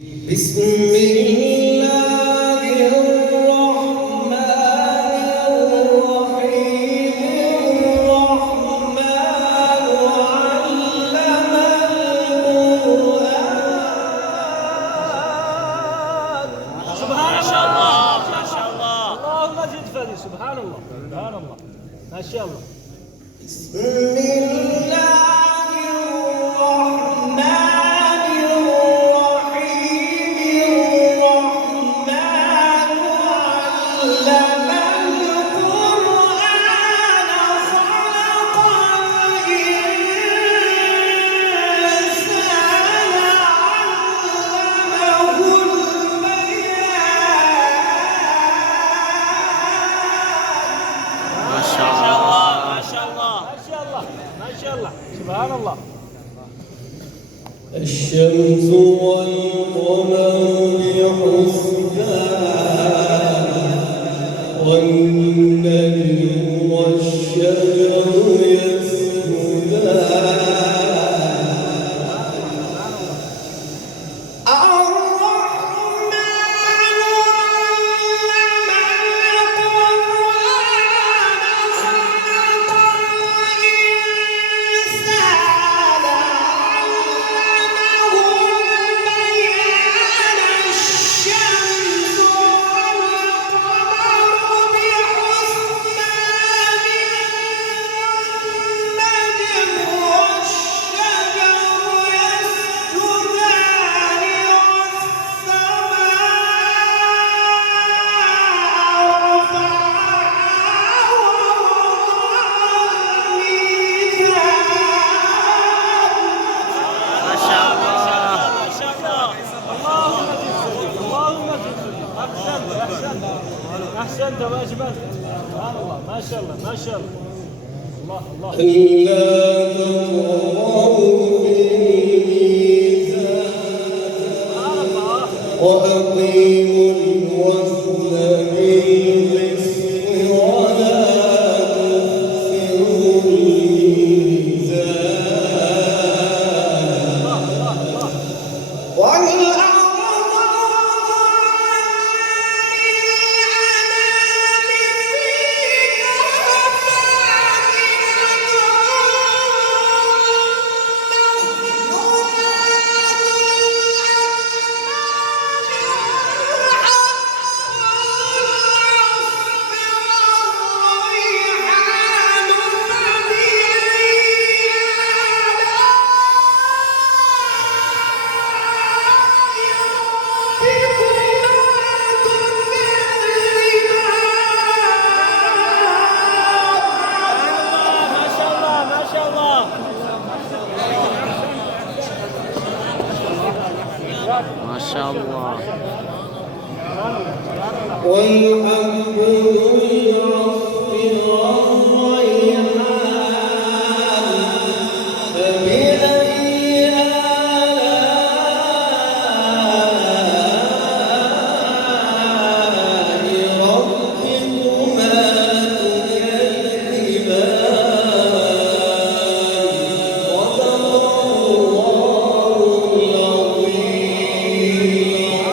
بسم الله الرحمن الرحيم الرحمن علم القرآن. سبحان الله ما شاء الله. اللهم زد فدي. سبحان الله سبحان الله ما شاء الله. بسم الله ما شاء الله ما شاء الله ما شاء الله ما شاء الله سبحان الله. الشمس والقمر بحسبان والنجم والشجر يسجدان. ما شاء الله ما شاء الله. اللهم زد فدي. احسنت احسنت احسنت واجملت. سبحان الله ما شاء الله ما شاء الله. الله الله. ألا تطغوا في الميزان سبحان الله. وأقيموا الوزن بالقسط ولا تخسروا الميزان والأرض ما شاء الله ما شاء الله. ما شاء الله. والحب ذو